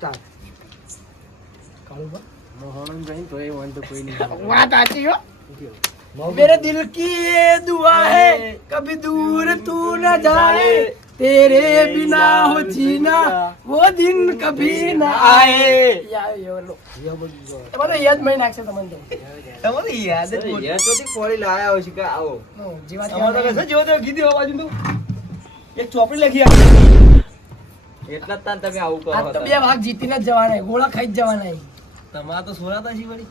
Start કાળુબા મોહન ભાઈ તો એ વાંધો કોઈ નહીં વાત સાચી હો मेरे दिल की ये दुआ है कभी दूर तू न जाए तेरे बिना हो जीना वो दिन कभी न आए યા યો લો તમારે યાદ મહી નાખશે તમને તો તમારે યાદ જ બોલ. યાર તો કોળી લાયા હોય છે કે આવો હમ, જીવાત તમારે તો યાદ કશું જેવો તેવો કીધું આ બાજુ તું. એક ચોપડી લખી આપી. એટલા જ તાન તમે આવું કરો આ તો બે ભાગ જીતીને જ જવાના ગોળા ખાઈ જ જવાના તમારા તો સોરાતા છે વળી.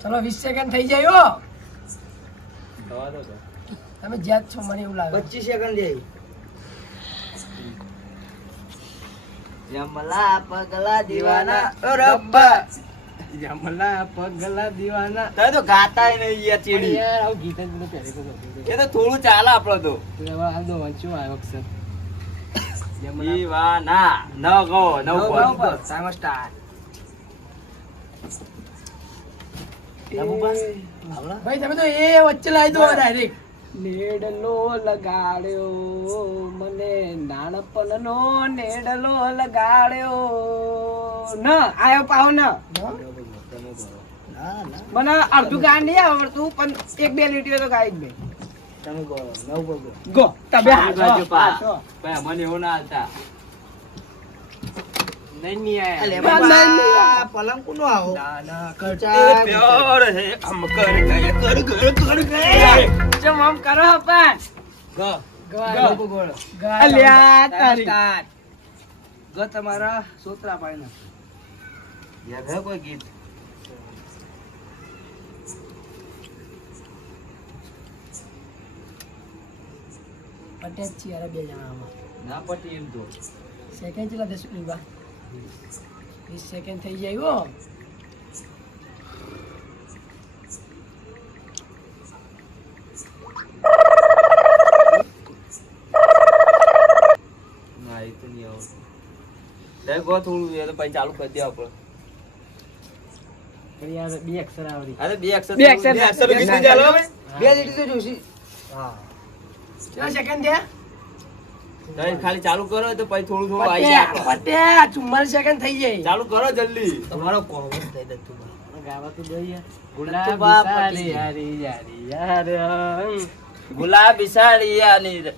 ચલો વીસ સેકન્ડ થઈ જાય હો. થવા દો તમે જ્યાં જ છો મને એવું લાગે. પચીસ સેકન્ડ જાય યમલા પગલા દીવાના રબ્બા યમલા પગલા દીવાના. તમે તો ગાતાય નહીં યાર ચીડી. યાર આવું ગીત જ મને પહેલે તો એ તો થોડું ચાલે આપડે તો. હતું. દો વાંચ્યું આ અક્ષર. દીવાના ન ગો. પર. ભાઈ તમે તો એ વચ્ચે લાવી દો ડાયરેક્ટ નેડલો લગાડ્યો. મને નાનપણનો નેડલો લગાડ્યો. ન આયો પાહો ન. મને અડધું ગાન નહીં આવડતું પણ એક બે લીટીઓ તો ગાય જ મેં તમે ગો નવ ગો. ગો તમે મને એવું ના હાલતા નહીં નહીં અલે આયા. બાબા, પલંગ કોનો આવો ના ના એ કરચા પ્યાર હે આમ કર ગયે, કર કર કર ગયે. ચમ આમ કરો પણ ગો. ગાય. Go, go, go. ગાય. અલ્યા તારી સ્ટાર્ટ. ગો તમારા સોતરા પાડીને. યાદ હે કોઈ ગીત પટેલ છીએ બે જણા ના પટેલ તો સેકન્ડ ચલા દસ મિનિટ બા વીસ સેકન્ડ થઈ જાય હો ગો થોડું તો પછી ચાલુ કરી દે આપણે પણ યાર બે અક્ષર આવડી. અરે બે અક્ષર બે અક્ષર બે અક્ષર નહીં ચાલે? બે લીટી તો જોશી. હા. કેટલા સેકન્ડ થયા? તમે ખાલી ચાલુ કરો તો પછી થોડું થોડું આવી જાય. પટ્યા આપણે. સેકન્ડ થઈ જાય. ચાલુ કરો જલ્દી. તમારો કોમન થઈ દે ગાવા તો દઈ ગુલાબ ગુલાબ યારી યારી. યાર. ગુલાબી સાડિયાની ર-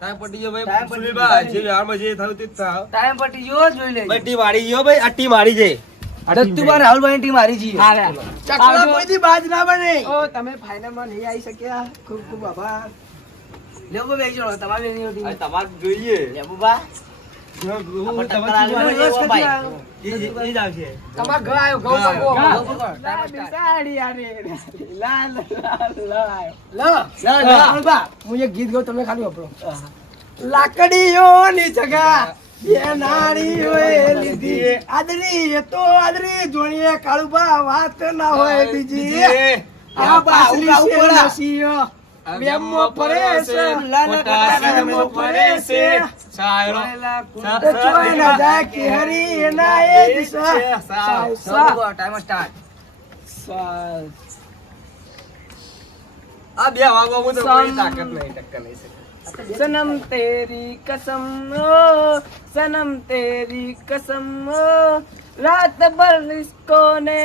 ટાઈમ પટી ગયો. ભાઈ. સુનિલભાઈ, જે વ્યવહારમાં જે થયું તે જ થાવ. પટી ગયો જોઈ લેજો. ભાઈ મારી ગયો ભાઈ. આ મારી છે દત્તુભાઈ રાહુલભાઈ ટીમ હારી જઈએ. ચકલા કોઈથી બાજ ના બને? ઓ તમે ફાઇનલમાં નહીં આવી શક્યા. ખૂબ ખૂબ આભાર. લેવો બે જણો તમારે નહીં હવે તમારે જોઈએ. લેબુબા લાકડીઓ ની તમારી જોડે હોય, એ- બે લીધી. આદરી એ તો આદરી. જોણીએ કાળુબા વાત ના હોય બીજી. આ બાસરી છે. નસીઓ બેમો ફરે છે. બેમો ફરે સાયરો. ચોય ના જાય કે હરી એના એ દિશા સાવ સા સાલ આ બે વાગો હું તો કોઈ તાકાત નહીં ટક્કર નહીં શકે. सनम तेरी कसम ओ सनम तेरी कसम ओ रात भर इसको ने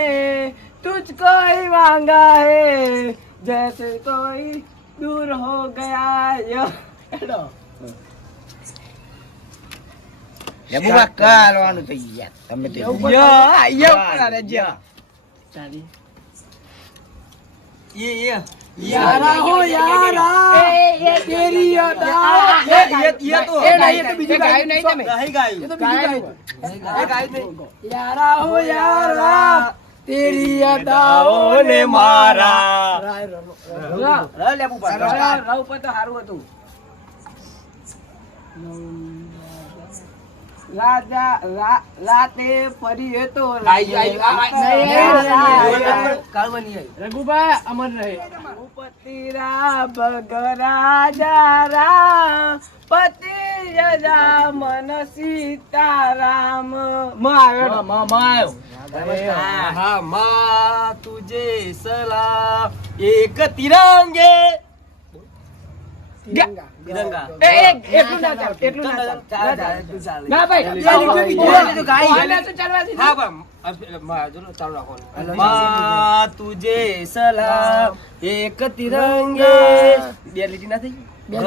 तुझको ही मांगा है जैसे कोई दूर हो गया यो હેડો. યો, યો પણ અરે જ્યો. તારી. ये ये यारा हो यारा तेरी अदा ये ये ये तो ये नहीं ये तो बीजी गाय नहीं तो नहीं गाय ये तो बीजी गाय ये गाय नहीं यारा हो यारा तेरी अदाओ ने मारा राय रो रो ले ऊपर रो ऊपर तो हारू હતું રાજા રા- રાતે ફરી તો રઘુભાઈ અમર રહે. પતિ રા ભગ રાજા રામ પતિ યજા મન સીતારામ. માં આવ્યો આવ્યો. હા માં તુજે સલામ. એક તિરંગે તુજે સલામ એક તિરંગે બે લીટી ના થઈ બે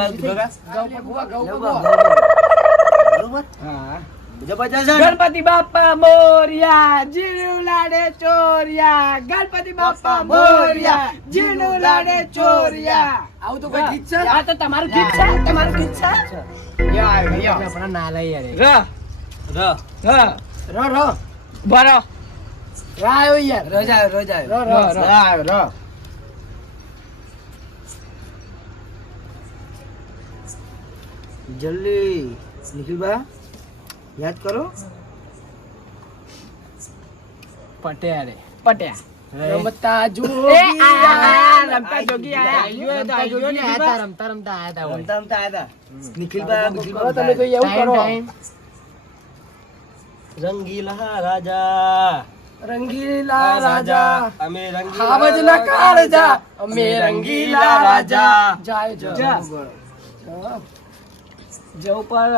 ગણપતિ બાપા મોર્યા જીણું લાડે ચોરિયા. ગણપતિ બાપા મોર્યા જીણું લાડે ચોરિયા. આવું તો કોઈ ગીત છે? આ તો તમારું ગીત છે? તમારું ગીત છે? આપણા ના લઈ યાર. ર ર. ર ર, ર. બરો રાયો યાર. રોજા રોજા ર. ર, ર. ર. જલ્દી. નિખિલભા. યાદ કરો પટ્યા રે. પટ્યા રમતા જોગી આ, આ, આ, આયા. રમતા જોગી આયા. રમતા જોગી આયા તા, રમતા રમતા આયા તા રમતા રમતા આવ્યા હતા. નિખિલભા તમે તો એવું કરો રંગીલા રાજા રંગીલા રાજા અમે રંગીલા ખાવજના કાળજા અમે રંગીલા રાજા જાય જા. જા જ ઉપર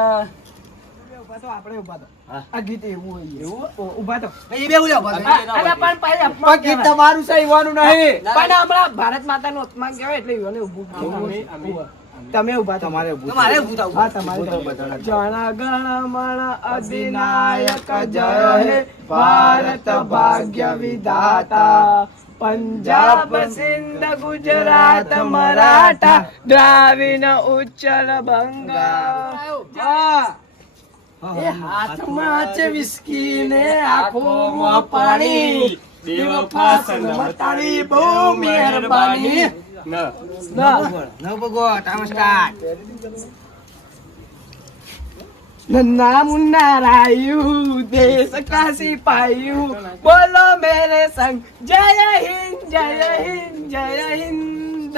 ઊભા તો આપણે ઊભા તો આ ગીત એવું હોય એવું? ઊભા તો એ બે ઉલ્યા ઊભા આ, થા. અલા, પણ પાછી અપમાન ગીત તમારું છે ઈવાનું નહીં. પણ હમણાં ભારત માતાનું અપમાન કહેવાય એટલે ઈવોને ઊભું અમે- તમે ઊભા તમારે તમારે ઊભું થવું. હા તમારે જણ ગણ મણ અધિનાયક જય હે ભારત ભાગ્ય વિધાતા. પંજાબ સિંધ ગુજરાત મરાઠા દ્રાવિડ ઉચ્ચલ બંગા એ હાથમાં છે વિસ્કી ને આંખોમાં પાણી બેવફા સનમ તારી બહુ મહેરબાની. ના નવ ભગવાન ટાઈમ સ્ટાર્ટ નન્ના મુન્ના રાયુ દેશ કાશી પાયું. બોલો મેરે સંગ જય હિન્દ જય હિન્દ જય હિન્દ.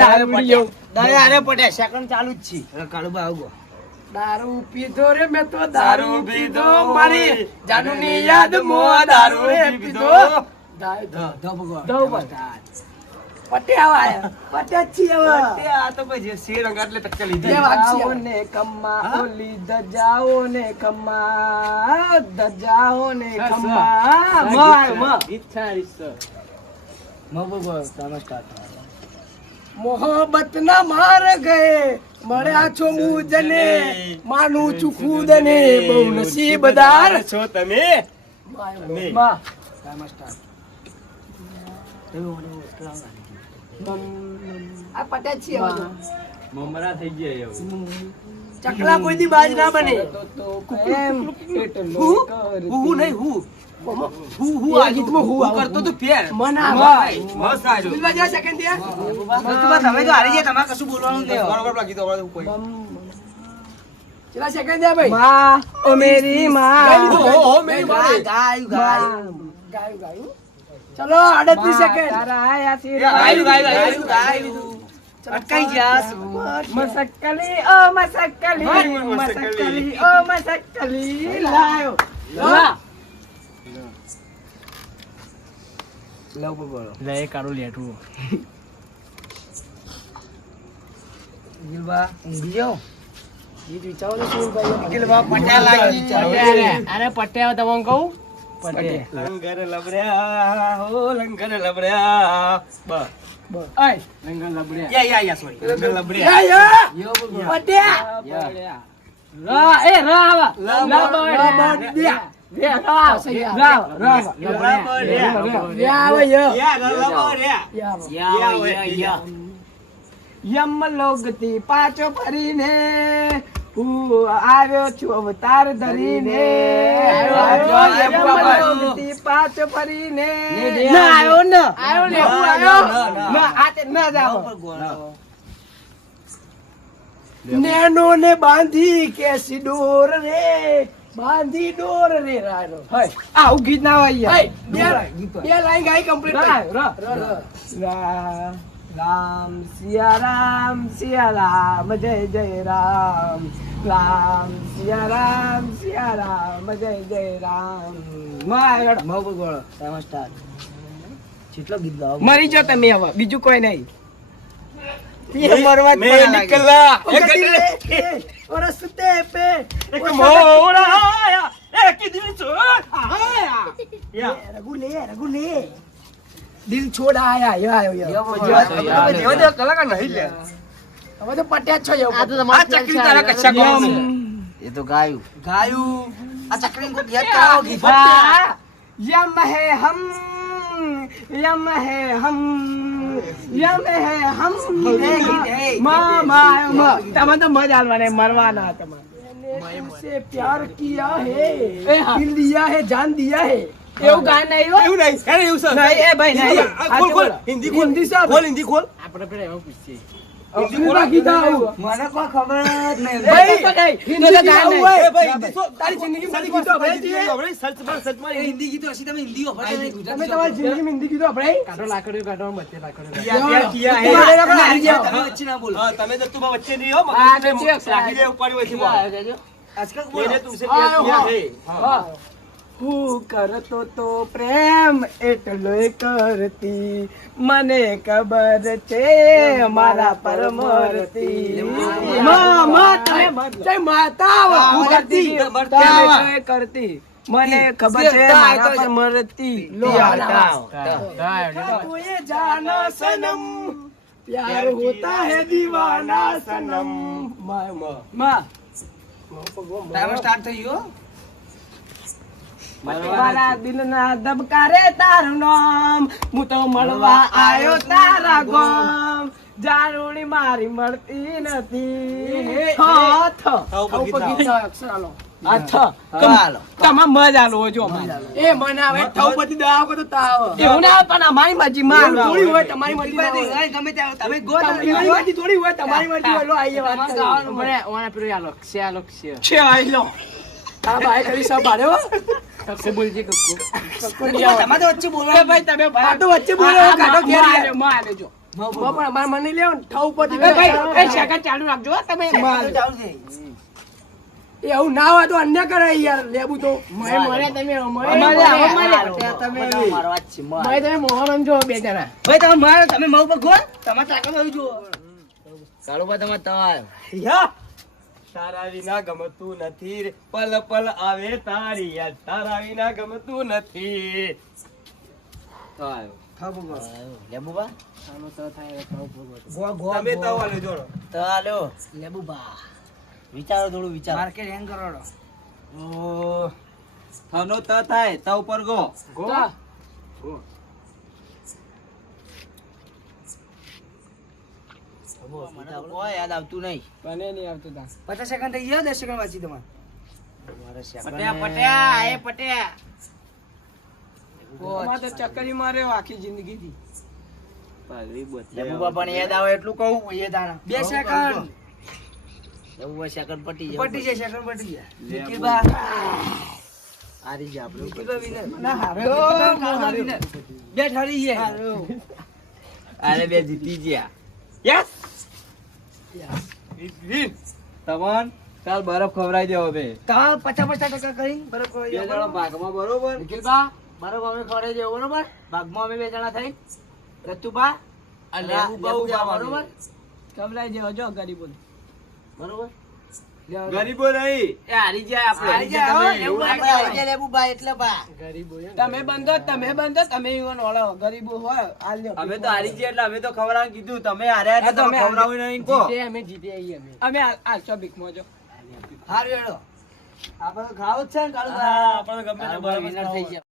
દારૂડિયો. અરે પટેલ સેકન્ડ ચાલુ જ છે. કાળુબા આવો. દારૂ પીધો રે મેં તો દારૂ પીધો. મારી જાનુની યાદમાં દારૂ પીધો. દઉં મોહબ્બત ના માર ગયે મળ્યા છો મુજને માનું છું ખુદ ને બહુ નસીબદાર છો તમે આ. મમરા થઈ ગયા એવું ચકલા કોઈ દી બાજ ના બને એમ હું હું નહીં હું ચલા સેકન્ડ દિયા ભાઈ માં ઓ મેરી માં હો, હો, હો, મેરી માં. ગાયું ગાયું. ગાયું ચલો 38 સેકન્ડ તારા આયા ગાયું, ગાયું, ગાયું, ગાયું. અટકાઈ ગયા મસક્કલી ઓ મસકલી મસકલી ઓ મસકલી લાયો લા લવ બોલો લે કાઢો લેટું ગિલબા ઊંઘી જાઓ ગીત વિચારો ને શું ભાઈ ગિલબા પટ્યા લાગી અરે પટ્યા તમને કહું પટ્યા લંગર લબડ્યા હો લંગર લબડ્યા બ આય લંગર લબડ્યા યા યા યા સોરી લંગર લબડ્યા યા યા પટ્યા યા. રા એ રા આવા લબડ્યા. લબડ્યા રે રા રા રા લબડ્યા. યા આવે યા. યા લબડ્યા. યા આવે. યા હોય, યા. યમ લોગતી પાછો ફરીને હું આવ્યો છું અવતાર ધરીને. પાછો ફરીને. આવ્યો ને. આવ્યો ને હું આવ્યો. ના, ના. ના આ તે ના જાઓ નેનો ને બાંધી કે સિડોર રે. બાંધી ડોર રે રાયો હય આવું ગીત ના હોય યાર. બે બે લાઈન ગાઈ કમ્પ્લીટ રા રામ સિયા રામ સિયા રામ જય જય રામ. રામ સિયા રામ સિયા રામ જય જય રામ. માય ગોળો. સ્ટાર્ટ. કેટલો ગીત ગાવ. મરી જાઓ તમે હવે. બીજું કોઈ નહીં. મરવા જ મેં પડ્યા લાગે. નીકળા ઓ ગડી રે, ઓ રસ્તે પે એક મોરા આયા એક દિલ છોડ આયા. યા રઘુ લે રઘુ લે દિલ છોડ આયા યો આયો યો જેવા જેવા કલાકાર નહીં લે હવે તો પટ્યા જ છો યો આ તો તમારો આ ચકરી તારા કચ્છા કોણ છે એ તો ગાયું ગાયું આ ચકરી કો યાદ हाँ, કરાવો ગીત हाँ, यम है हम यम है हम यम है हम माँ माँ माँ તમે તો મજા આલવાને મરવાના તમારે से प्यार किया है दिल दिया है जान दिया है એવું ગાન નહીં હો એવું નહીં એને એવું છે નહીં એ ભાઈ નહીં આ ખોલ ખોલ હિન્દી ખોલ હિન્દી સાહેબ ખોલ હિન્દી ખોલ આપણે પેલા એમાં પૂછીએ તમે. આજકાલ તુમસે પ્યાર કિયા હે. હા. હું કરતો તો પ્રેમ એટલો કરતી. મને ખબર છે મારા પર કરતી. મને ખબર છે મારા પર મરતી. જાના સનમ. પ્યાર હોતા હે દીવાના સનમ. માં સ્ટાર્ટ થઈ ગયો? મારા દિલના ધબકારે તારું નામ. હું તો મળવા આયો તારા ગોમ. જાણુણી મારી મળતી નથી. હાથ આવું પણ ગીત. ગાઓ. હાથ હાલો. તમે મજા લો જો એ મને આવે થૌપતિ દાવ કો તો તાવ. એવું ના પણ અમારી મરજી માં થોડી હોય. તમારી મરજી ના હોય. ભાઈ, ગમે ત્યાં તમે ગો તમારી મરજી થોડી હોય તમારી મરજી હોય લો આઈએ વાત તમારે કરીએ. ગાવાનું મને ઓના પેલું આ લક્ષ્ય લક્ષ્ય છે આઈ લો તારા ભાઈ કરી સબ ભાડ્યો કક્કુ બોલજે કક્કુ તમારે તો વચ્ચે બોલવાનું. ભાઈ તમે આ તો વચ્ચે બોલો કાઢો ઘેર. યારમાં લેજો પણ અમારે મને લેવો ને થૌપતિ એ ભાઈ એ સેકન્ડ ચાલુ રાખજો તમે. ચાલુ છે. એવું ના હોય તો અન્ય કરે યાર લેવું તો. મય મરે તમે મરે અમારે આવો. મરે મરે. ત્યાં તમે. તમે મોહન જો બે જણા. ભાઈ તમે મારો તમે મઉ પર ગોળ તમારે તાકાત આવી જો કાળુબા તમારે તાવ આવ્યો. યા. તારા વિના ગમતું નથી. પલ પલ આવે તારી યાદ. તારા વિના ગમતું નથી. લેબુબા? તમે તો વાલે જોડો. તો હાલો. વિચારો થોડું વિચારો. ઓ, થનો ત થાય. ત ઉપર ગો. ગો? મને કોઈ યાદ આવતું નહીં. મને નહીં આવતું તા પચાસ સેકન્ડ થઈ ગયા દસ સેકન્ડ વાંચી તમારે. પટ્યા પટ્યા એ પટ્યા. અમારે તો ચક્કરી માર્યો આખી જિંદગી થી લેબુબા પણ યાદ આવે એટલું કહું એ તારા. બે સેકન્ડ. લેબુબા સેકન્ડ પટી જાય. પટી જાય સેકન્ડ પટી જાય. હારી આપણે. ના હાર્યો. બે ઠરી ગયા અરે બે જીતી ગયા. યસ. તમન કાલ બરફ ખવડાવી દેવો બે. કાલ પચાસ પચાસ ટકા કરી બરફ ખવડાવી દેવો? ભાગમાં બરોબર. નિખિલભા બરફ અમે ખવડાવી દેવો બરોબર? ભાગમાં અમે બે જણા થઈ રતુભા અને બરોબર? કબરાઈ દેવો જો ગરીબો બરોબર? ગરીબો નહીં. એ હારી જાય હારી જાય, હો, આપણે હારી જાય, લેબુબા, એટલે બા. તમે બંધો તમે બંધો તમે ઈવન ઓળો. ગરીબો હોય હાલ લ્યો. અમે તો હારી ગયા એટલે અમે તો ખવડાવવાનું કીધું. તમે હાર્યા એટલે તમે તમે નહીં અમે જીતે આવીએ અમે. અમે હાલ- હાલશો ભીખમાં જો હારું હેડો. આપણે ખાવ જ છે ને આપણે ગમે તે થઈ ગયા.